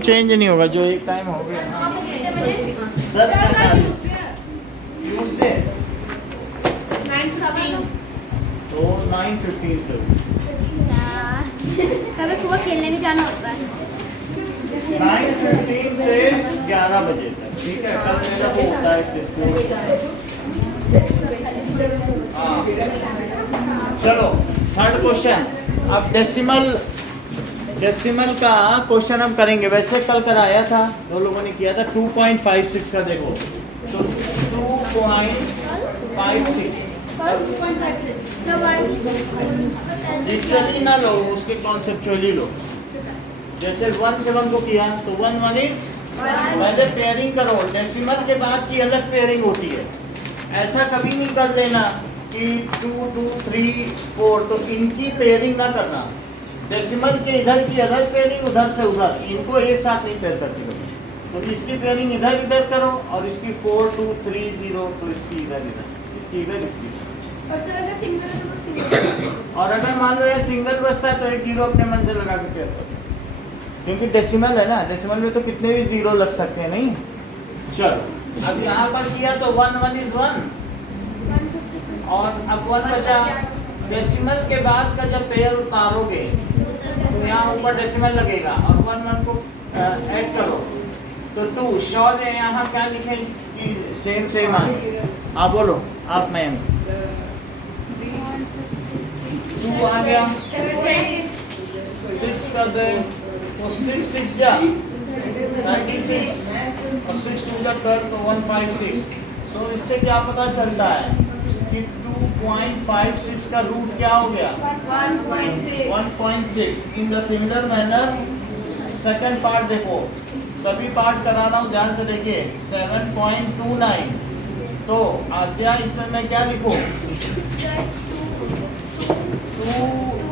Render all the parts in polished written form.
Change नहीं होगा जो एक टाइम हो गया 10:45 ट्यूसडे तो 9:15 से कभी सुबह खेलने भी जाना होता है 9:15 से 11 बजे तक। ठीक है, कल मेरा वो होता है डिस्कोर्स। हाँ चलो थर्ड क्वेश्चन। अब डेसिमल का क्वेश्चन हम करेंगे। वैसे कल कराया था, दो लोगों ने किया था 2.56 का। देखो तो 2.56 लिटरली ना लो, उसके कॉन्सेप्चुअली लो। जैसे 1 से 1 को किया तो 1 1 इज, पहले पेयरिंग करो। डेसिमल के बाद की अलग पेयरिंग होती है। ऐसा कभी नहीं कर देना कि 2 2 3 4, तो इनकी पेयरिंग ना करना। डेसिमल के इधर की अलग पेयरिंग, उधर से उधर, इनको एक साथ नहीं पेयर करती हो। तो इसकी पेयरिंग इधर इधर करो और इसकी 4 2 3 0, तो इसकी इधर इधर, इसकी इधर, इसकी। और अगर मान लो ये सिंगल बचता है तो एक जीरो अपने मन से लगा के पेयर करो, क्योंकि डेसिमल है ना। डेसिमल में तो कितने भी जीरो लग सकते हैं, नहीं। चलो अब यहाँ पर किया तो 1 1 इज 1 और अब 1 बचा। डेसिमल के बाद का जब पेयर उतारोगे तो यहाँ ऊपर डेसिमल लगेगा और 1 1 को ऐड करो तो 2। शॉर्ट है यहाँ क्या लिखें कि सेम आप बोलो, आप मैम 2 आ गया, 6 कर दे तो 6 6 जा 36 और 6 2 जा 12 तो 156। सो इससे क्या पता चलता है कि 2.56 का रूट क्या हो गया 1.6। In the similar manner second part देखो, सभी पार्ट करा रहा हूँ, ध्यान से देखिए। 7.29 तो आद्या इसमें मैं क्या लिखूँ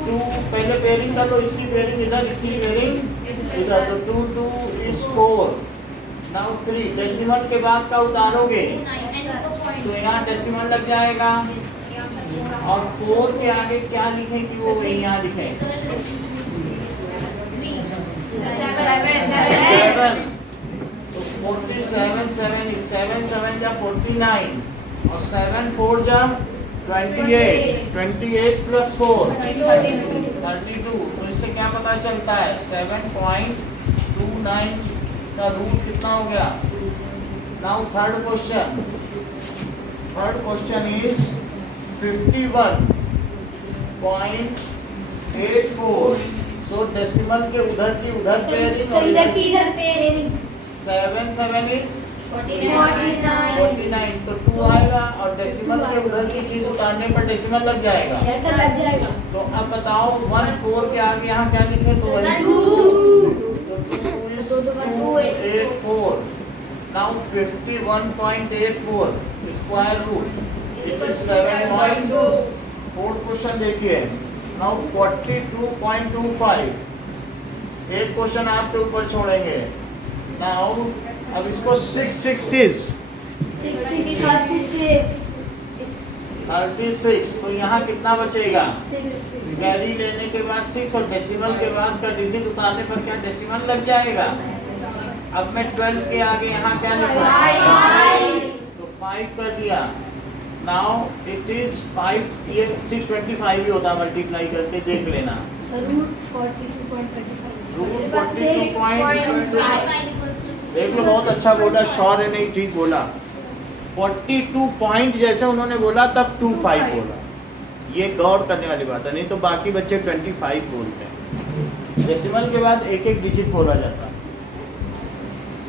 2 पहले पेयरिंग कर लो। इसकी पेयरिंग इधर, इसकी पेयरिंग इधर, तो 2 2 इज 4। नाउ 3 डेसिमल के बाद का उतारोगे तो यहाँ डेसिमल लग जाएगा और 4 के आगे क्या लिखें कि वो यहाँ लिखें 7। तो 47 7 is 7 7 जा 49 और 7 4 जा 28 प्लस 4 32। तो इससे क्या पता चलता है 7.29 का रूट कितना हो गया। Now third question is 51.84। So decimal के उधर की उधर पेयरिंग और इधर की इधर पेयरिंग। 7 7 इज 49 तो 2 आएगा और डेसिमल के उधर की चीज उतारने पर डेसिमल लग जाएगा। ऐसा लग जाएगा। तो अब बताओ 1 4 के आगे यहाँ क्या लिखे तो 2.84। Now 51.84 square root it is 7.2। Fourth question देखिए। Now 42.25। एक क्वेश्चन आपके ऊपर छोड़ेंगे। Now अब इसको 6 6 is 36। तो यहाँ कितना बचेगा कैरी लेने के बाद 6 और डेसिमल के बाद का डिजिट उतारने पर क्या डेसिमल लग जाएगा। अब मैं 12 के आगे यहाँ क्या लिखूँ तो 5 कर दिया। नाउ इट इज 5, ये 625 ही होता, मल्टीप्लाई करके देख लेना। रूट 42.25 देख लो, बहुत अच्छा बोला, श्योर है नहीं, ठीक बोला। 42 पॉइंट जैसे उन्होंने बोला तब 25 बोला। ये गौर करने वाली बात है, नहीं तो बाकी बच्चे 25 बोलते हैं। डेसिमल के बाद एक एक डिजिट बोला जाता है।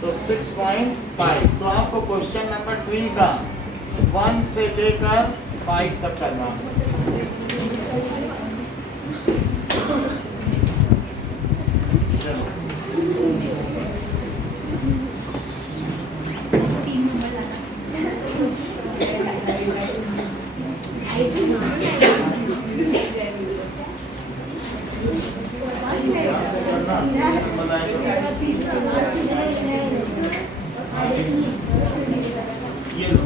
तो 6.5। तो आपको क्वेश्चन नंबर 3 का 1 से लेकर 5 तक करना है। चलो ये लो।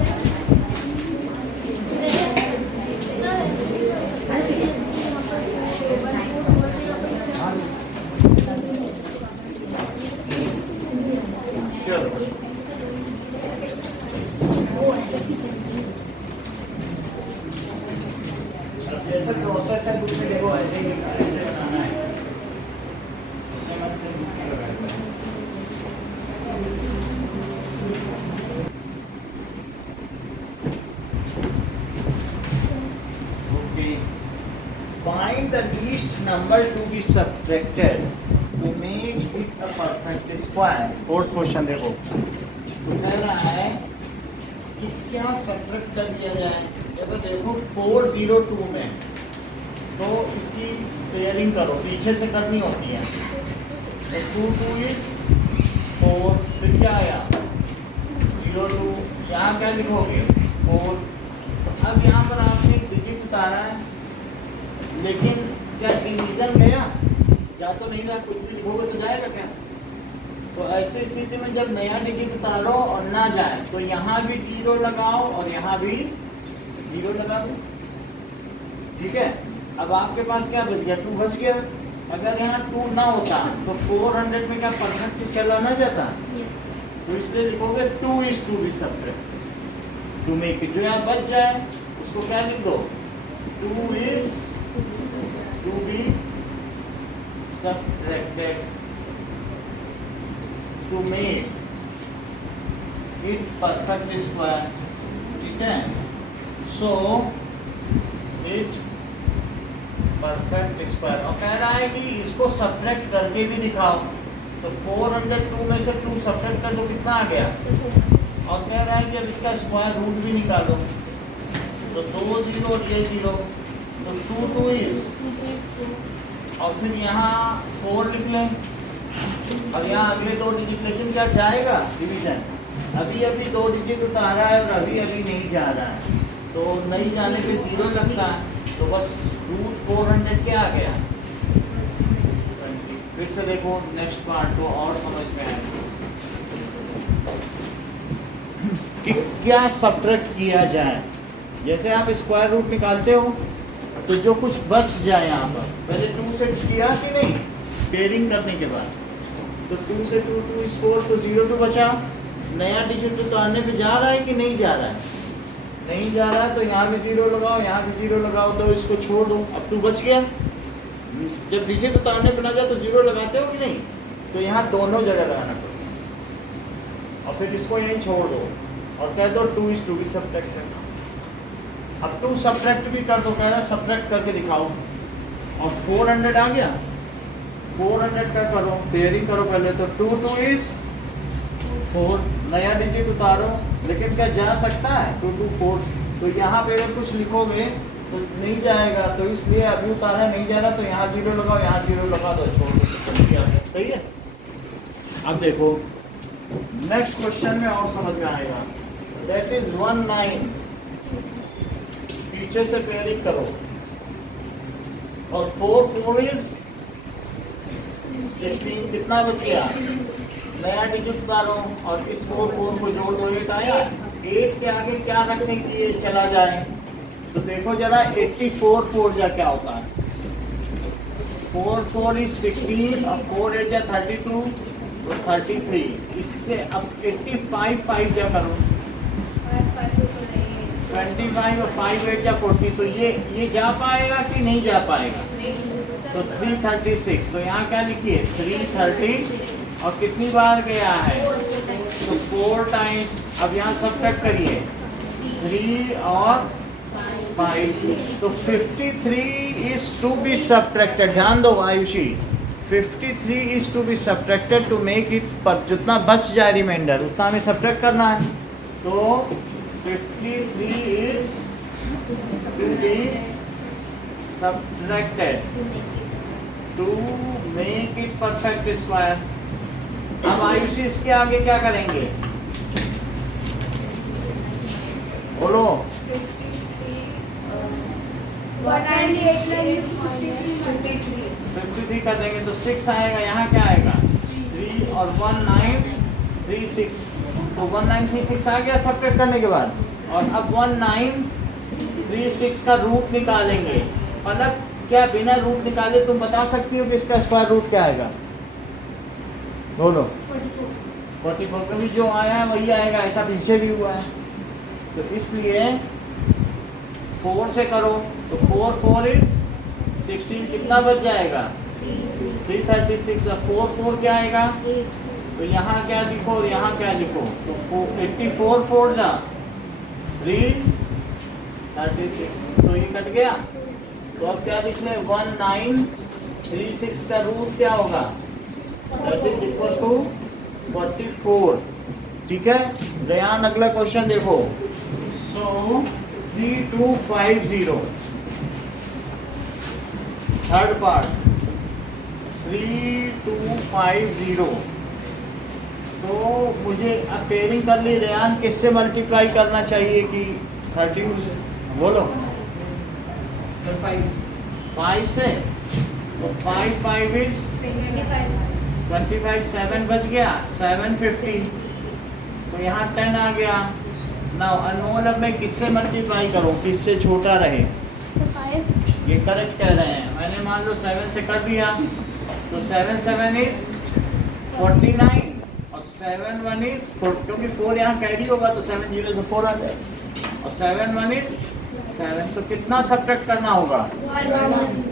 number to be subtracted to make it a perfect square. Fourth question देखो, तो कह रहा है कि क्या सब्ट्रैक्ट कर दिया जाए। जब देखो 402 में तो इसकी पेयरिंग करो, पीछे से करनी होती है। तो 2 2 इज 4, फिर क्या आया 0 2, यहाँ क्या लिखोगे 4। अब यहाँ पर आपने एक डिजिट उतारा है, लेकिन क्या डिवीजन गया? जा तो नहीं रहा, कुछ भी लिखोगे तो जाएगा क्या? तो ऐसी स्थिति में जब नया डिजिट उतारो और ना जाए तो यहाँ भी 0 लगाओ और यहाँ भी 0 लगा दो। ठीक है, अब आपके पास क्या बच गया? 2 बच गया। अगर यहाँ 2 ना होता तो 400 में क्या परफेक्ट चला ना जाता? तो इसलिए लिखोगे 2 is to be subtracted to make it, जो यहाँ बच जाए उसको क्या लिख दो? 2 is to be subtracted to make it perfect square। ठीक है, so it perfect square। और कह रहा है कि इसको सब्ट्रैक्ट करके भी दिखाओ। तो 402 में से 2 सब्ट्रैक्ट कर दो, कितना आ गया? और कह रहा है कि अब इसका स्क्वायर रूट भी निकालो। तो 2 0 और ये 0, तो 2 2 इज, और फिर यहाँ 4 लिख लें और यहाँ अगले 2 डिजिट, लेकिन क्या जाएगा डिवीजन? अभी अभी 2 डिजिट उतारा है और अभी अभी नहीं जा रहा है, तो नहीं जाने पे 0 लगता है। तो बस रूट 400 क्या आ गया? 20। फिर से देखो नेक्स्ट पार्ट को और समझ में आएगा कि क्या सब्ट्रैक्ट किया जाए। जैसे आप स्क्वायर रूट निकालते हो तो जो कुछ बच जाए यहाँ पर, पहले 2 से किया कि नहीं पेयरिंग करने के बाद, तो 2 से 2 2 is 4, तो 0 2 बचा। नया डिजिट उतारने पे जा रहा है कि नहीं जा रहा है? नहीं जा रहा है, तो यहाँ भी 0 लगाओ, यहाँ भी 0 लगाओ, तो इसको छोड़ दो। अब 2 बच गया। जब डिजिट उतारने पे ना जाए तो 0 लगाते हो कि नहीं? तो यहाँ दोनों जगह लगाना पड़ेगा और फिर इसको यहीं छोड़ दो और कह दो 2 is to be subtracted। अब 2 सब्ट्रैक्ट भी कर दो, कह रहा है सब्ट्रैक्ट करके दिखाओ। और 400 आ गया, 400 का करो, पेयरिंग करो पहले। तो 2 2 is 4, नया डिजिट उतारो, लेकिन क्या जा सकता है? 2 2 4, तो यहाँ पे अगर कुछ लिखोगे तो नहीं जाएगा, तो इसलिए अभी उतारा नहीं जा रहा, तो यहाँ 0 लगाओ, यहाँ 0 लगा दो, छोड़ दो। सही है। अब देखो नेक्स्ट क्वेश्चन में और समझ में आएगा। दैट इज 1 9, पीछे से पेयरिंग करो, और 4 4 इज 16, कितना बच गया? नया डिजिट उतारो और इस 4 4 को जोड़ दो, 8 आया। 8 के आगे क्या रखने की ये चला जाए? तो देखो जरा 84 4 जा क्या होता है? 4 4 इज 16 और 4 8 जा 32, तो 33। इससे अब 85 5 जा करो, 25 और 5 8 जा 40, तो ये जा पाएगा कि नहीं जा पाएगा? तो 336, तो यहाँ क्या लिखिए 330, और कितनी बार गया है? तो 4 टाइम्स। अब यहाँ सब्ट्रैक्ट करिए 3 और 5, तो 53 is to be subtracted। ध्यान दो Ayushi, 53 is to be subtracted to make it, पर जितना बच जाए रिमाइंडर उतना हमें सब्ट्रैक्ट करना है। तो 53 is to be subtracted to make it perfect square। अब आयुषी इसके आगे क्या करेंगे? बोलो। 53 कर देंगे तो 6 आएगा, यहाँ क्या आएगा? 3 और 1 9 3 6, तो 1 9 3 6 आ गया सब्ट्रैक्ट करने के बाद। और अब 1 9 3 6 का रूट निकालेंगे। मतलब क्या बिना रूट निकाले तुम बता सकती हो कि इसका स्क्वायर रूट क्या आएगा? बोलो। 44 का भी जो आया है वही आएगा, ऐसा पीछे भी हुआ है। तो इसलिए 4 से करो, तो 4 4 इज 16, कितना बच जाएगा? 336, और 4 4 क्या आएगा? तो यहाँ क्या लिखो और यहाँ क्या लिखो? तो 84 4 जा 336, तो ये कट गया। तो अब क्या लिख लें? 1 9 36 का रूट क्या होगा? That is equal to 44। ठीक है रेयान, अगला क्वेश्चन देखो। So 3250 third part 3250। तो मुझे अब पेयरिंग कर ली रेयान, किससे मल्टीप्लाई करना चाहिए कि 30 बोलो 5 से? तो 5 5 इज 25, 7 बच गया 750। तो यहाँ 10 आ गया। नाउ अनमोल अब मैं किससे मल्टीप्लाई करूँ, किससे छोटा रहे? ये करेक्ट कह रहे हैं। मैंने मान लो 7 से कर दिया तो 7 7 इज 49 और 7 1 इज 4, क्योंकि 4 यहाँ कैरी होगा तो 7 0 से 4 आ जाए और 7 1 इज 7। तो कितना सब्ट्रैक्ट करना होगा?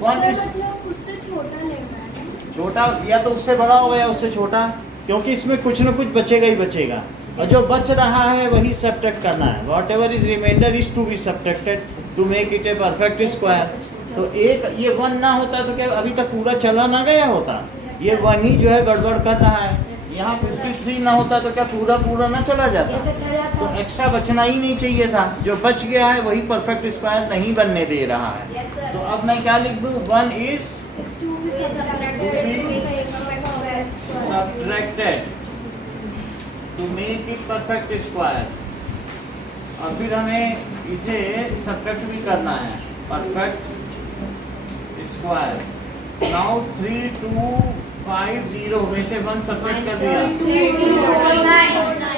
1 इज उससे छोटा लेना है। छोटा, या तो उससे बड़ा होगा या उससे छोटा, क्योंकि इसमें कुछ ना कुछ बचेगा ही बचेगा और जो बच रहा है वही सब्ट्रैक्ट करना है। Whatever is reminder is to be subtracted to make it a perfect square. तो एक ये 1 ना होता तो क्या अभी तक पूरा चला ना गया होता? ये 1 ही जो है गड़बड़ कर रहा है। यहाँ 53 ना होता तो क्या पूरा ना चला जाता? तो एक्स्ट्रा बचना ही नहीं चाहिए था। जो बच गया है वही परफेक्ट स्क्वायर नहीं बनने दे रहा है। तो अब मैं क्या लिख दूँ? 1 is subtracted to make it perfect square। और फिर हमें इसे सब्ट्रैक्ट भी करना है, परफेक्ट स्क्वायर। नाउ 3250 में से 1 सब्ट्रैक्ट कर दिया।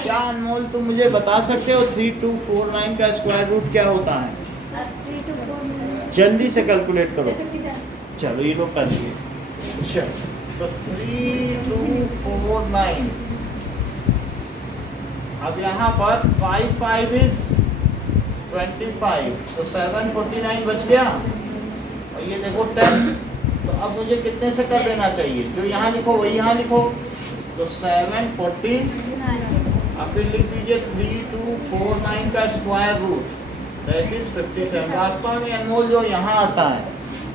क्या अनमोल तुम मुझे बता सकते हो 3249 का स्क्वायर रूट क्या होता है? जल्दी से कैलकुलेट करो। चलो ये लोग कर लिए। चलो तो 3249। अब यहाँ पर 5 5 इज 25 तो 749 बच गया और ये देखो 10। तो अब मुझे कितने से कर देना चाहिए? जो यहाँ लिखो वही यहाँ लिखो। तो 740 अब फिर लिख दीजिए 3249 का स्क्वायर रूट दैट इज 57। वास्तव में अनमोल जो यहाँ आता है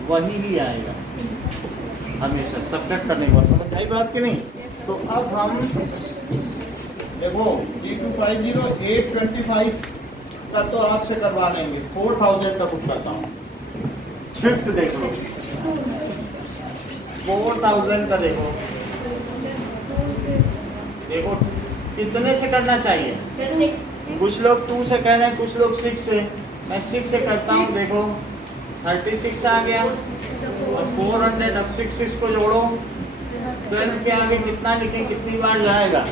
वही ही आएगा हमेशा सब्ट्रैक्ट करने के बाद। समझ आई बात कि नहीं? तो अब हम देखो 3250 825 का तो आपसे करवा लेंगे, 4000 का कुछ करता हूँ। फिफ्थ देख लो 4000 का देखो कितने से करना चाहिए? कुछ लोग 2 से कह रहे हैं, कुछ लोग 6 से। मैं 6 से करता हूँ। देखो 36 आ गया और 400। अब 6 6 को जोड़ो 12 के आगे कितना लिखें, कितनी बार जाएगा?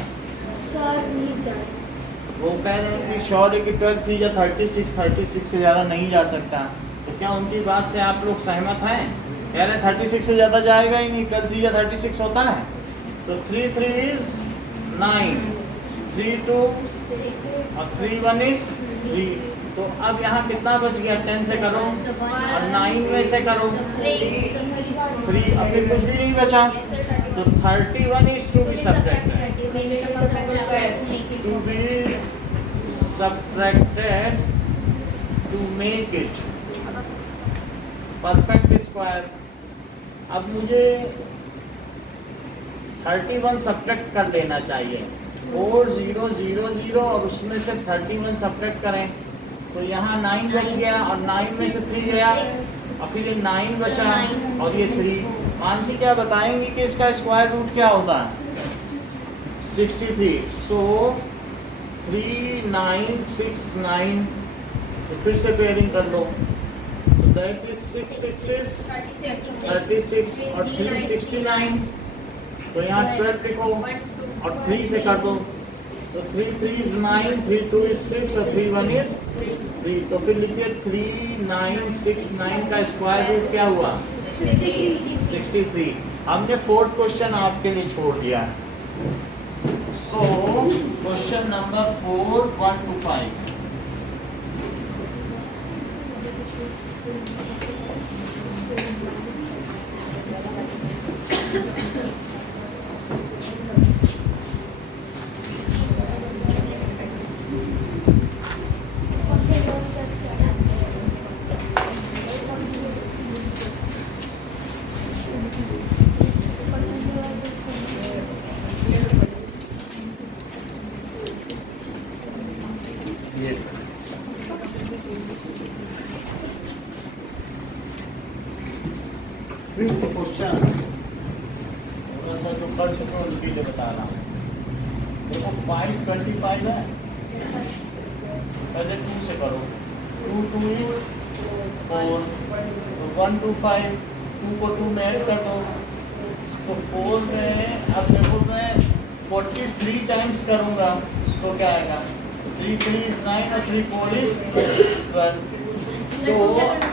वो कह रहे हैं कि श्योर है कि 12 3 या 36 से ज़्यादा नहीं जा सकता। तो क्या उनकी बात से आप लोग सहमत हैं? कह रहे हैं 36 से ज़्यादा जाएगा ही नहीं, 12 3 या 36 होता है। तो 3 3 इज 9, 3 2 और 3 1 इज 3। तो अब यहाँ कितना बच गया? 10 से करो और 9 में से करो 3। अब फिर कुछ भी नहीं बचा। तो 31 is to be subtracted to make it perfect square. अब मुझे 31 सब्ट्रैक्ट कर लेना चाहिए। 4 0 0 0 और उसमें से 31 सब्ट्रैक्ट करें तो यहाँ 9 बच गया और 9 में से 3 गया और फिर ये 9 बचा और ये 3। मानसी क्या बताएंगी कि इसका स्क्वायर रूट क्या होता है? 63। सो 3969। तो फिर से पेयरिंग कर लो। तो दैट इज 6 6 is 36 और 3 69। तो यहाँ 12 लिखो और 3 से कर दो। तो 3 3 is 9, 3 2 is 6 और 3 1 is 3। तो फिर लिखिए 3969 का स्क्वायर रूट क्या हुआ? 63। हमने 4th क्वेश्चन आपके लिए छोड़ दिया है। So question number 4 1 to 5। जो कर चुके हो उनके लिए बता रहा हूँ। देखो 525 है, पहले 2 से करो, 2 2 इज 4, तो 1 2 5, 2 को 2 में ऐड कर दो, तो 4 में अब देखो मैं 43 टाइम्स करूँगा तो क्या आएगा, 3 3 इज 9 और 3 4 इज 12। तो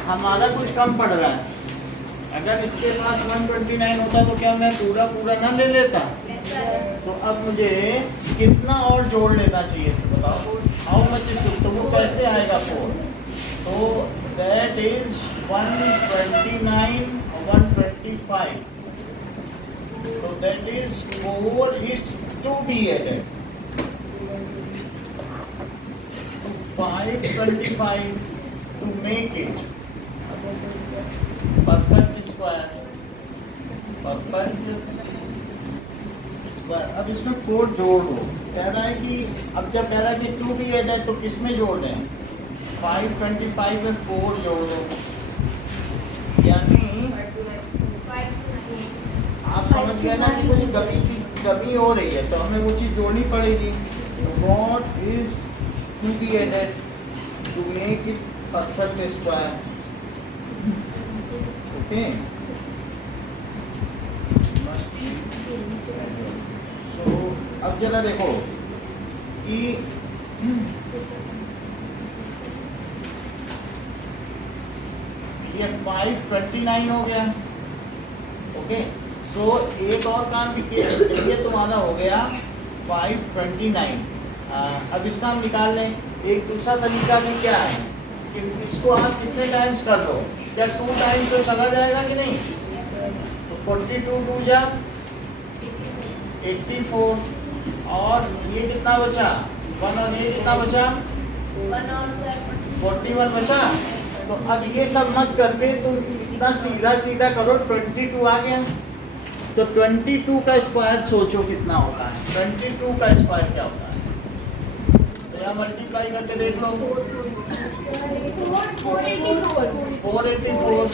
हमारा कुछ कम पड़ रहा है। अगर इसके पास 129 होता तो क्या मैं पूरा पूरा ना ले लेता? तो अब मुझे कितना और जोड़ लेना चाहिए इसमें बताओ, हाउ मच इज, तो वो कैसे आएगा 4? तो दैट इज 129 125, तो that is 4 is to be added, 525 to make it perfect square, perfect square। अब इसमें 4 जोड़ दो, कह रहा है कि अब जब कह रहा है कि 2 be added तो किस में जोड़ दें, 525 में 4 जोड़ दो, यानी आप समझ गए ना कि कुछ कमी हो रही है, तो हमें वो चीज़ जोड़नी पड़ेगी। What is to be added to make it perfect square? Okay. So अब जरा देखो कि ये 529 हो गया। ओके, सो एक और काम भी किया, ये तुम्हारा हो गया 529। अब इसका हम निकाल लें। एक दूसरा तरीका भी क्या है कि इसको आप कितने टाइम्स कर दो, क्या 2 टाइम्स तो चला जाएगा कि नहीं? तो 42 2 जा 84, और ये कितना बचा 1, और ये कितना बचा 41 बचा। तो अब ये सब मत करके तुम इतना सीधा सीधा करो, 22 आ गया, तो 22 का स्क्वायर सोचो कितना होता है, 22 का स्क्वायर क्या होता है, तो यहाँ मल्टीप्लाई करके देख लो, 484,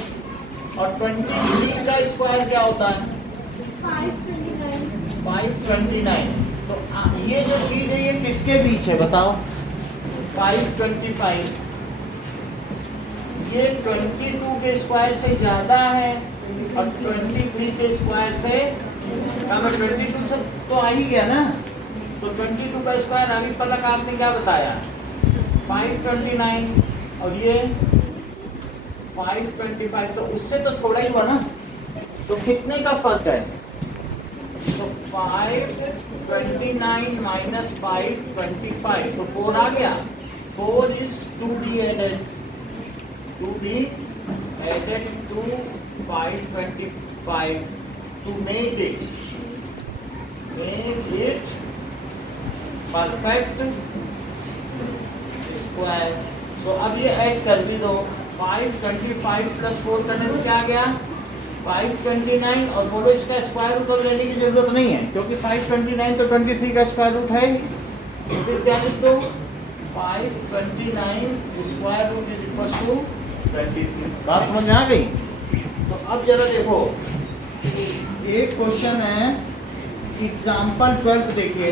और 23 का स्क्वायर क्या होता है 529। तो ये जो चीज है ये किसके बीच है बताओ, 525, ये 22 के स्क्वायर से ज्यादा है और 23 के स्क्वायर से कम है। 22 से तो आ ही गया ना, तो 22 का स्क्वायर अभी पलक आपने क्या बताया 529, और ये 525, तो उससे तो थोड़ा ही हुआ ना, तो कितने का फर्क है, तो 529 माइनस 525, तो 4 आ गया, 4 is to be added to 525 to make it perfect square। so अब ये ऐड कर भी दो, 525 प्लस 4 करने से क्या आ गया 529, और बोलो इसका स्क्वायर रूट अब लेने की जरूरत नहीं है क्योंकि 529 तो 23 का स्क्वायर रूट है ही, तो फिर क्या लिख दो 529 square root is equal to 23। बात समझ में आ गई? तो अब जरा देखो, एक क्वेश्चन है एग्जाम्पल 12, देखिए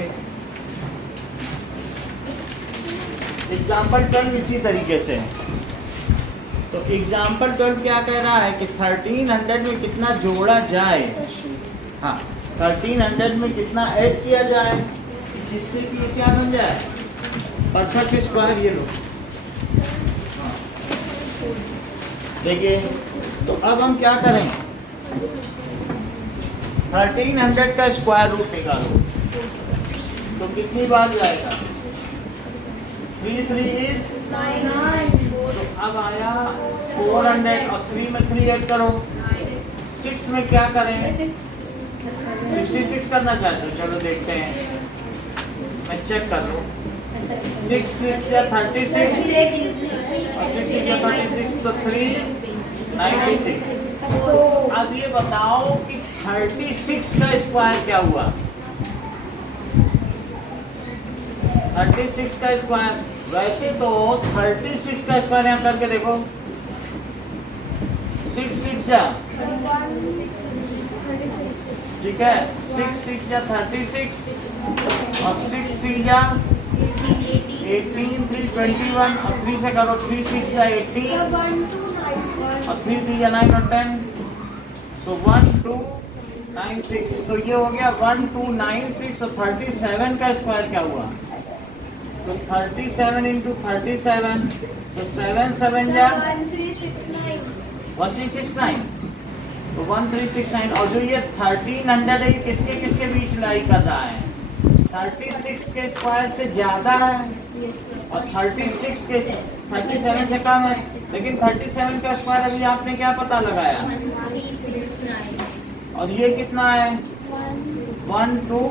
एग्जाम्पल 12 इसी तरीके से है। तो एग्जाम्पल 12 क्या कह रहा है कि 1300 में कितना जोड़ा जाए, हाँ 1300 में कितना ऐड किया जाए जिससे कि ये क्या बन जाए परफेक्ट स्क्वायर। ये लो देखिए, तो अब हम क्या करें 1300 का स्क्वायर रूट निकालो, तो कितनी बार जाएगा 3 3 is 9, तो अब आया 400 और 3 में 3 ऐड करो, 6 में क्या करें 66 करना चाहते हो, चलो देखते हैं, मैं चेक कर लूँ, 6 6 या 36 और 6 6 या 36 तो 396। अब ये बताओ कि 36 का स्क्वायर क्या हुआ, 36 का स्क्वायर, वैसे तो 36 का स्क्वायर यहाँ करके देखो, 6 6 जा ठीक है, 6 6 या 36 और 6 3 या 18, 3 21 और 3 से करो 3 6 या 18 और 3 3 या 9 और 10, सो 1 2 9 6। तो ये हो गया 1 2 9 6 और 37 का स्क्वायर क्या हुआ? तो 37 इंटू 37, तो 7 7 या 1369, तो 1369। और जो ये 1300 है, ये किसके किसके बीच लाई कर रहा है? 36 के स्क्वायर से ज्यादा है और 36 के 37 से कम है, लेकिन 37 का स्क्वायर अभी आपने क्या पता लगाया? और ये कितना है? 1 2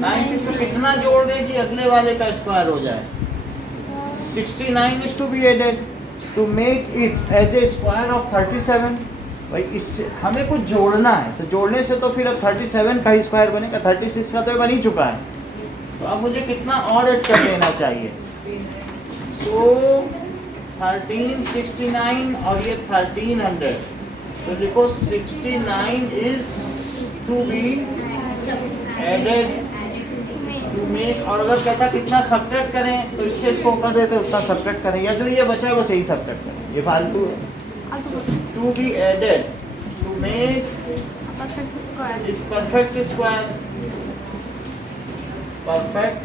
9 6। तो कितना जोड़ दें कि अगले वाले का स्क्वायर हो जाए? 69 is to be added to make it as a square of 37। भाई इससे हमें कुछ जोड़ना है, तो जोड़ने से तो फिर अब 37 का ही स्क्वायर बनेगा, 36 का तो बन ही चुका है। तो अब मुझे कितना और ऐड कर देना चाहिए? सो 1369 और ये 1300, तो देखो 69 is to be added to make. और अगर कहता कितना सब्ट्रैक्ट करें, तो इससे इसको कर देते उतना सब्ट्रैक्ट करें, या जो ये बचा है बस यही सब्ट्रैक्ट करें, ये फालतू है। To be added to make इस परफेक्ट स्क्वायर, परफेक्ट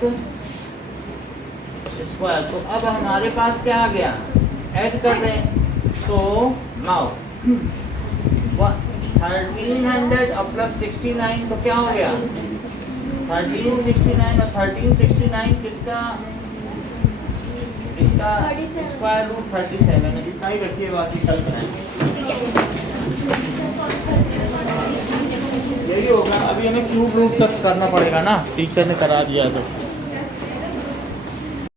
स्क्वायर। तो अब हमारे पास क्या आ गया? ऐड कर दें, तो नाउ 1300 और प्लस 69, तो क्या हो गया? 1369 और 1369 किसका? इसका स्क्वायर रूट 37 है। इतना ही रखिए, बाकी कल बनाएंगे। यही होगा। अभी हमें क्यूब रूट तक करना पड़ेगा ना, टीचर ने करा दिया तो।